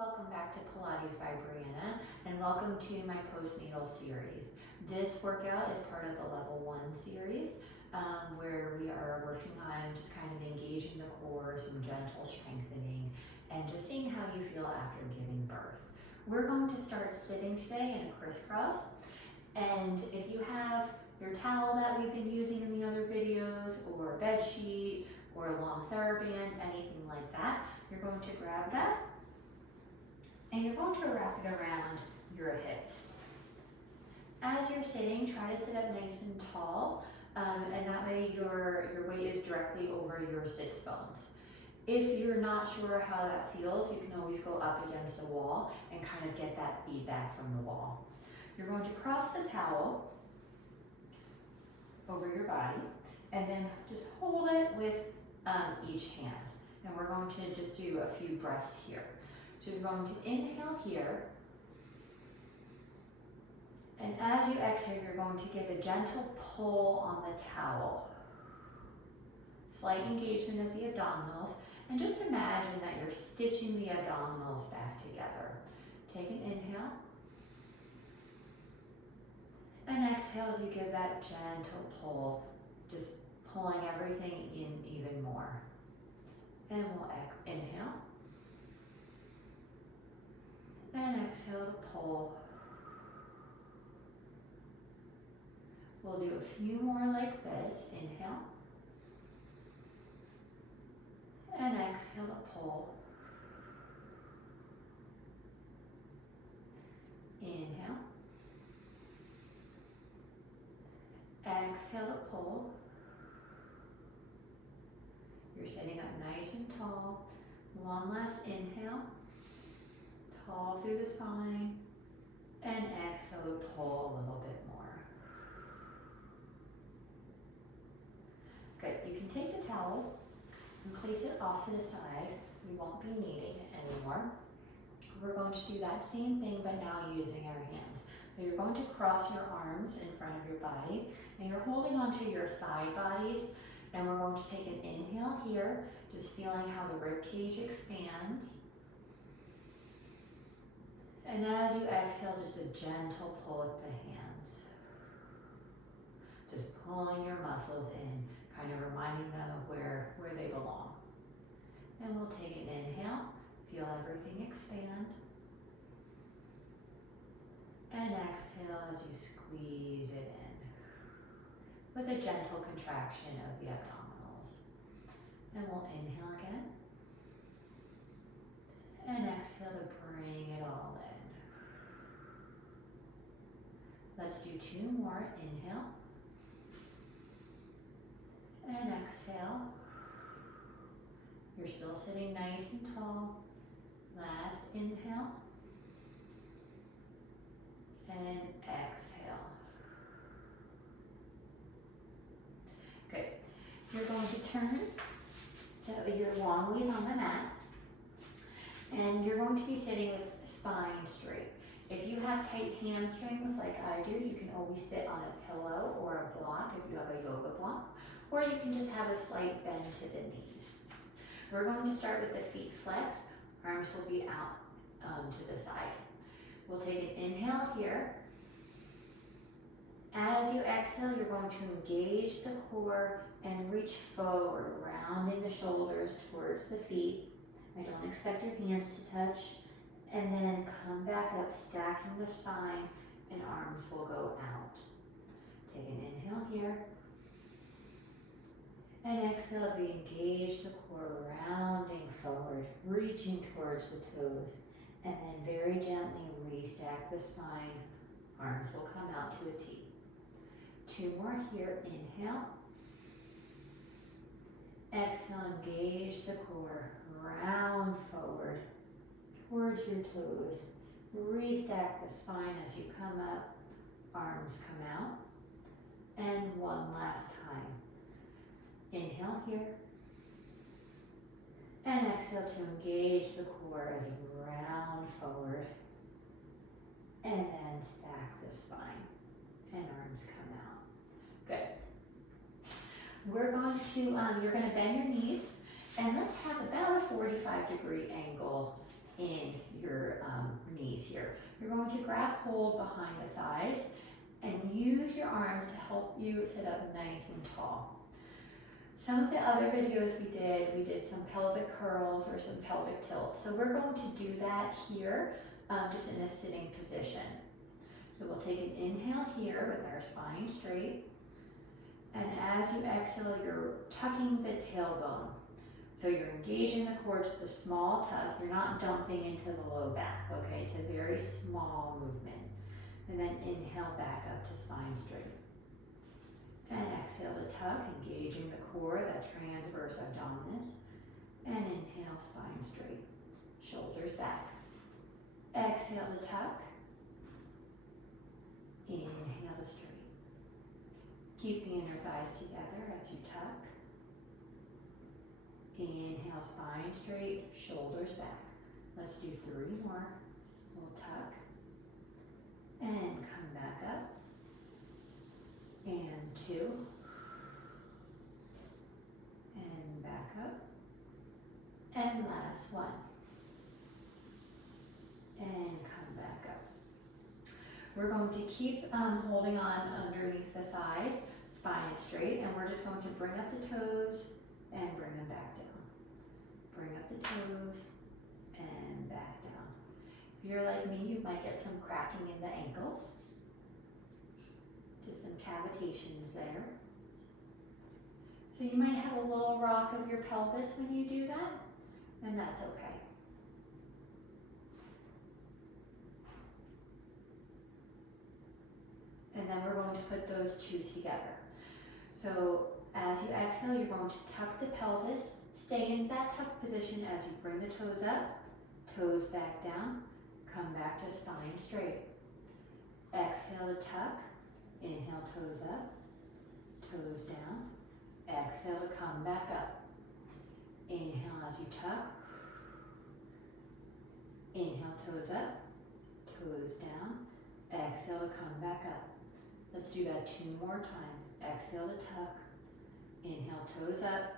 Welcome back to Pilates by Brianna, and welcome to my postnatal series. This workout is part of the level 1 series where we are working on just kind of engaging the core, some gentle strengthening, and just seeing how you feel after giving birth. We're going to start sitting today in a crisscross, and if you have your towel that we've been using in the other videos, or a bed sheet, or a long TheraBand, anything like that, you're going to grab that and you're going to wrap it around your hips. As you're sitting, try to sit up nice and tall, and that way your weight is directly over your sits bones. If you're not sure how that feels, you can always go up against a wall and kind of get that feedback from the wall. You're going to cross the towel over your body and then just hold it with each hand. And we're going to just do a few breaths here. So you're going to inhale here, and as you exhale, you're going to give a gentle pull on the towel. Slight engagement of the abdominals, and just imagine that you're stitching the abdominals back together. Take an inhale, and exhale as you give that gentle pull, just pulling everything in even more. And we'll inhale. And exhale to pull. We'll do a few more like this. Inhale. And exhale to pull. Inhale. Exhale to pull. You're sitting up nice and tall. One last inhale. Tall through the spine, and exhale to pull a little bit more. Good, you can take the towel and place it off to the side. We won't be needing it anymore. We're going to do that same thing, but now using our hands. So you're going to cross your arms in front of your body, and you're holding onto your side bodies, and we're going to take an inhale here, just feeling how the rib cage expands. And as you exhale, just a gentle pull with the hands. Just pulling your muscles in, kind of reminding them of where they belong. And we'll take an inhale, feel everything expand. And exhale as you squeeze it in, with a gentle contraction of the abdominals. And we'll inhale again. And exhale to bring it all in. Let's do 2 more. Inhale. And exhale. You're still sitting nice and tall. Last inhale. And exhale. Good. You're going to turn so your long ways on the mat. And you're going to be sitting with spine straight. If you have tight hamstrings like I do, you can always sit on a pillow or a block if you have a yoga block, or you can just have a slight bend to the knees. We're going to start with the feet flexed. Arms will be out to the side. We'll take an inhale here. As you exhale, you're going to engage the core and reach forward, rounding the shoulders towards the feet. I don't expect your hands to touch. And then come back up, stacking the spine, and arms will go out. Take an inhale here. And exhale as we engage the core, rounding forward, reaching towards the toes. And then very gently restack the spine. Arms will come out to a T. 2 more here. Inhale. Exhale, engage the core, round forward towards your toes. Restack the spine as you come up. Arms come out. And one last time. Inhale here. And exhale to engage the core as you round forward. And then stack the spine. And arms come out. Good. We're going to, you're going to bend your knees, and let's have about a 45-degree angle in your knees here. You're going to grab hold behind the thighs and use your arms to help you sit up nice and tall. Some of the other videos we did some pelvic curls or some pelvic tilt. So we're going to do that here, just in a sitting position. So we'll take an inhale here with our spine straight. And as you exhale, you're tucking the tailbone. So you're engaging the core, just a small tuck. You're not dumping into the low back, okay? It's a very small movement. And then inhale back up to spine straight. And exhale to tuck, engaging the core, that transverse abdominis. And inhale, spine straight, shoulders back. Exhale to tuck. Inhale to straight. Keep the inner thighs together as you tuck. Inhale, spine straight, shoulders back. Let's do 3 more. We'll tuck. And come back up. And 2. And back up. And last one. And come back up. We're going to keep holding on underneath the thighs. Spine is straight, and we're just going to bring up the toes and bring them back down. Bring up the toes and back down. If you're like me, you might get some cracking in the ankles. Just some cavitations there. So you might have a little rock of your pelvis when you do that, and that's okay. And then we're going to put those 2 together. So as you exhale, you're going to tuck the pelvis. Stay in that tuck position as you bring the toes up, toes back down, come back to spine straight. Exhale to tuck, inhale toes up, toes down. Exhale to come back up. Inhale as you tuck. Inhale toes up, toes down. Exhale to come back up. Let's do that 2 more times. Exhale to tuck. Inhale, toes up,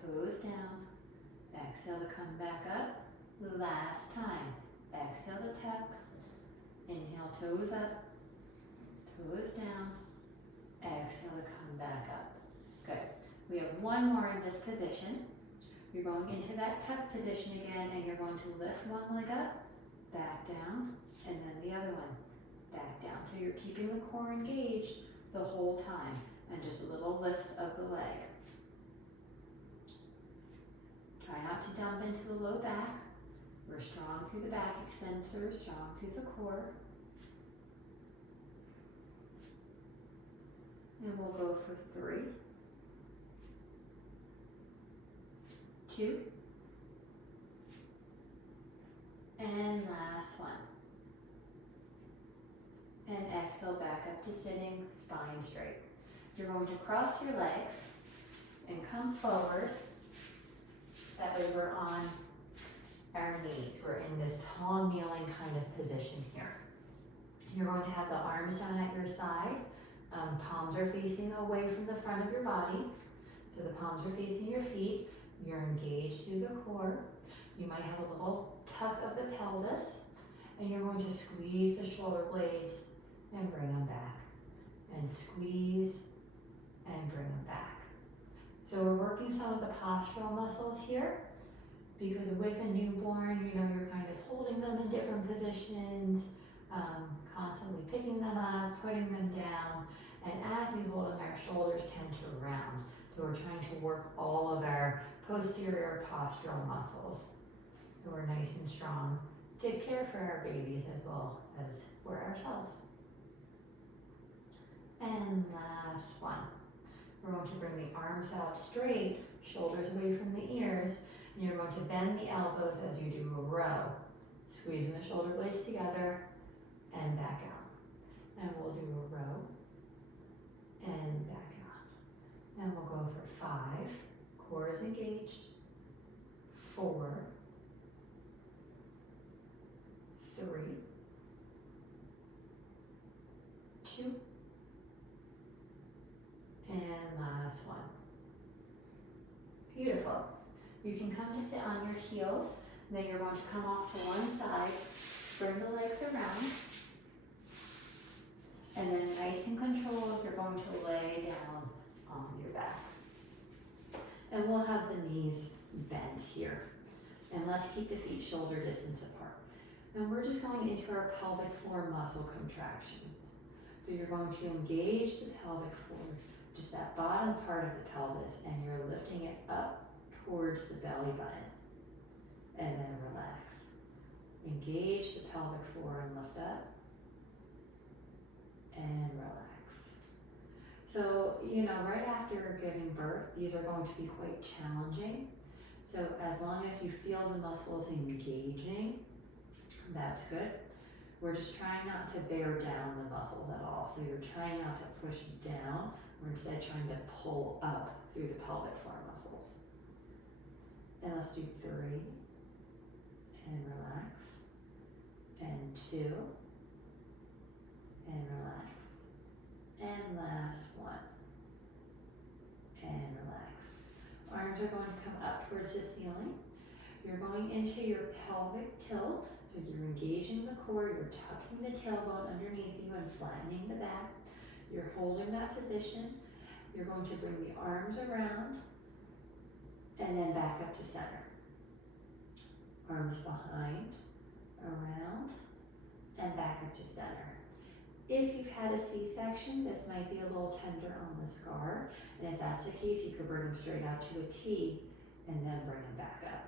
toes down. Exhale to come back up. Last time. Exhale to tuck. Inhale, toes up, toes down. Exhale to come back up. Good. We have 1 more in this position. You're going into that tuck position again, and you're going to lift one leg up, back down, and then the other one. Back down. So you're keeping the core engaged the whole time, and just little lifts of the leg. Try not to dump into the low back. We're strong through the back extensors, strong through the core. And we'll go for 3, 2, and last one. And exhale back up to sitting, spine straight. You're going to cross your legs and come forward. That way we're on our knees. We're in this tall kneeling kind of position here. You're going to have the arms down at your side. Palms are facing away from the front of your body. So the palms are facing your feet. You're engaged through the core. You might have a little tuck of the pelvis. And you're going to squeeze the shoulder blades and bring them back. And squeeze and bring them back. So we're working some of the postural muscles here, because with a newborn, you know, you're kind of holding them in different positions, constantly picking them up, putting them down, and as we hold them, our shoulders tend to round. So we're trying to work all of our posterior postural muscles, so we're nice and strong to care for our babies as well as for ourselves. And last one. We're going to bring the arms out straight, shoulders away from the ears, and you're going to bend the elbows as you do a row, squeezing the shoulder blades together and back out. And we'll do a row and back out. And we'll go for 5, core is engaged, 4, 3, 2, and last one. Beautiful. You can come to sit on your heels. Then you're going to come off to one side, bring the legs around, and then nice and controlled, you're going to lay down on your back. And we'll have the knees bent here. And let's keep the feet shoulder distance apart. And we're just going into our pelvic floor muscle contraction. So you're going to engage the pelvic floor, just that bottom part of the pelvis, and you're lifting it up towards the belly button. And then relax. Engage the pelvic floor and lift up. And relax. So, right after giving birth, these are going to be quite challenging. So as long as you feel the muscles engaging, that's good. We're just trying not to bear down the muscles at all. So you're trying not to push down. We're instead trying to pull up through the pelvic floor muscles. And let's do 3. And relax. And 2. And relax. And last 1. And relax. Arms are going to come up towards the ceiling. You're going into your pelvic tilt. So you're engaging the core, you're tucking the tailbone underneath you and flattening the back. You're holding that position. You're going to bring the arms around and then back up to center. Arms behind, around, and back up to center. If you've had a C-section, this might be a little tender on the scar. And if that's the case, you could bring them straight out to a T and then bring them back up.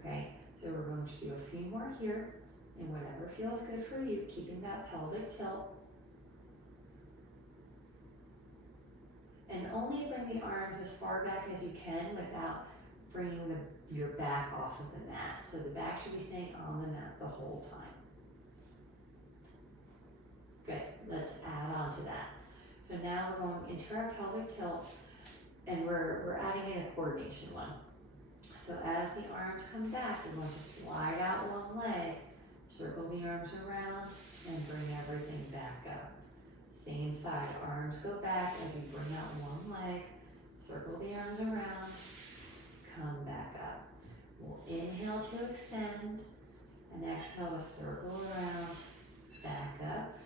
Okay? So we're going to do a few more here, and whatever feels good for you, keeping that pelvic tilt. And only bring the arms as far back as you can without bringing your back off of the mat. So the back should be staying on the mat the whole time. Good, let's add on to that. So now we're going into our pelvic tilt, and we're adding in a coordination one. So as the arms come back, you're going to slide out one leg, circle the arms around, and bring everything back up. Same side, arms go back as you bring out one leg, circle the arms around, come back up. We'll inhale to extend, and exhale to circle around, back up.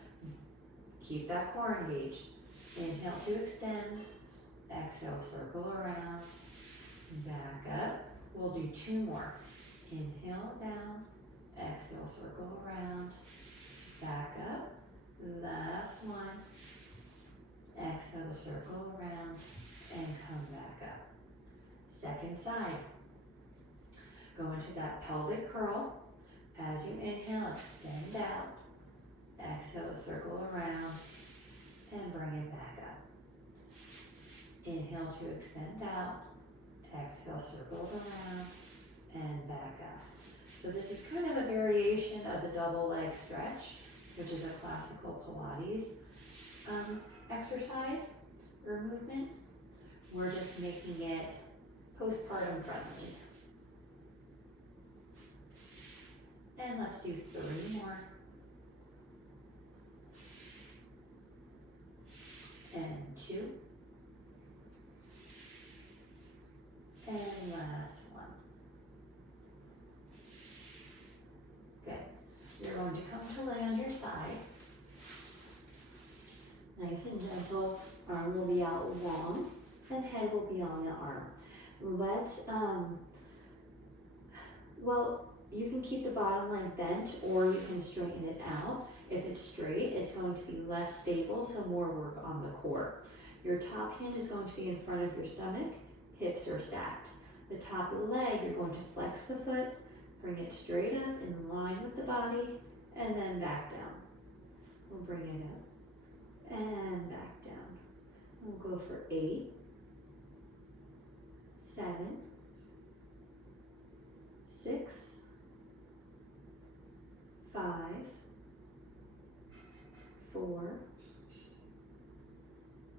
Keep that core engaged. Inhale to extend, exhale, circle around, back up. We'll do 2 more. Inhale down, exhale, circle around, back up. Last one. Exhale, circle around, and come back up. Second side. Go into that pelvic curl. As you inhale, extend out. Exhale, circle around, and bring it back up. Inhale to extend out. Exhale, circle around, and back up. So this is kind of a variation of the double leg stretch, which is a classical Pilates exercise or movement. We're just making it postpartum friendly. And let's do 3 more. And 2. And last one. Good. You're going to come to lay on your side. Nice and gentle. Arm will be out long, and head will be on the arm. Let's, you can keep the bottom leg bent, or you can straighten it out. If it's straight, it's going to be less stable, so more work on the core. Your top hand is going to be in front of your stomach. Hips are stacked. The top of the leg, you're going to flex the foot, bring it straight up in line with the body, and then back down. We'll bring it up and back down. We'll go for 8, 7, 6, 5, 4,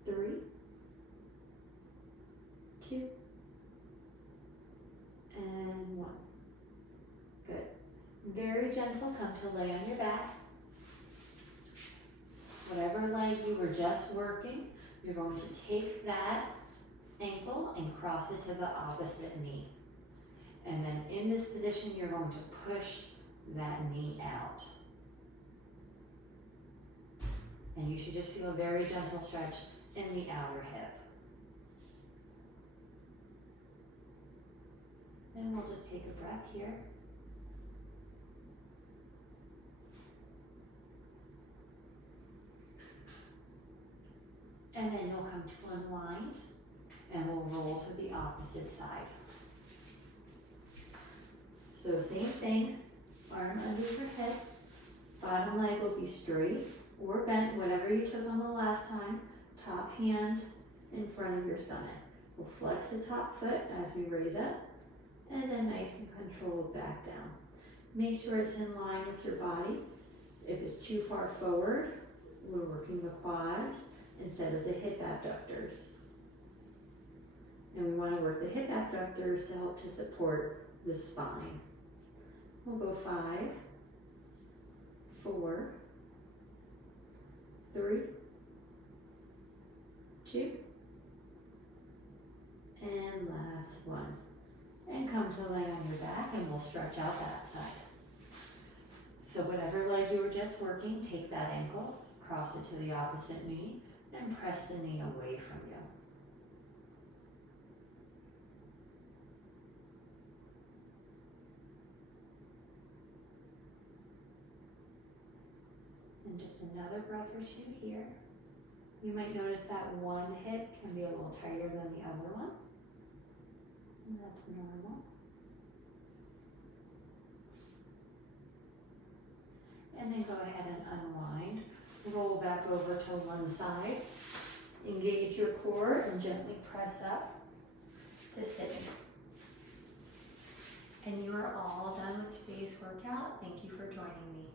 3, 2, and 1. Good. Very gentle, come to lay on your back. Whatever leg you were just working, you're going to take that ankle and cross it to the opposite knee. And then in this position, you're going to push that knee out. And you should just feel a very gentle stretch in the outer hip. And we'll just take a breath here. And then you'll come to unwind, and we'll roll to the opposite side. So same thing, arm under your head, bottom leg will be straight or bent, whatever you took on the last time, top hand in front of your stomach. We'll flex the top foot as we raise up, and then nice and controlled back down. Make sure it's in line with your body. If it's too far forward, we're working the quads instead of the hip abductors. And we want to work the hip abductors to help to support the spine. We'll go 5, 4, 3, 2, and last one. And come to lay on your back, and we'll stretch out that side. So whatever leg you were just working, take that ankle, cross it to the opposite knee, and press the knee away from you. And just another breath or two here. You might notice that one hip can be a little tighter than the other one. And that's normal. And then go ahead and unwind. Roll back over to one side. Engage your core and gently press up to sitting. And you are all done with today's workout. Thank you for joining me.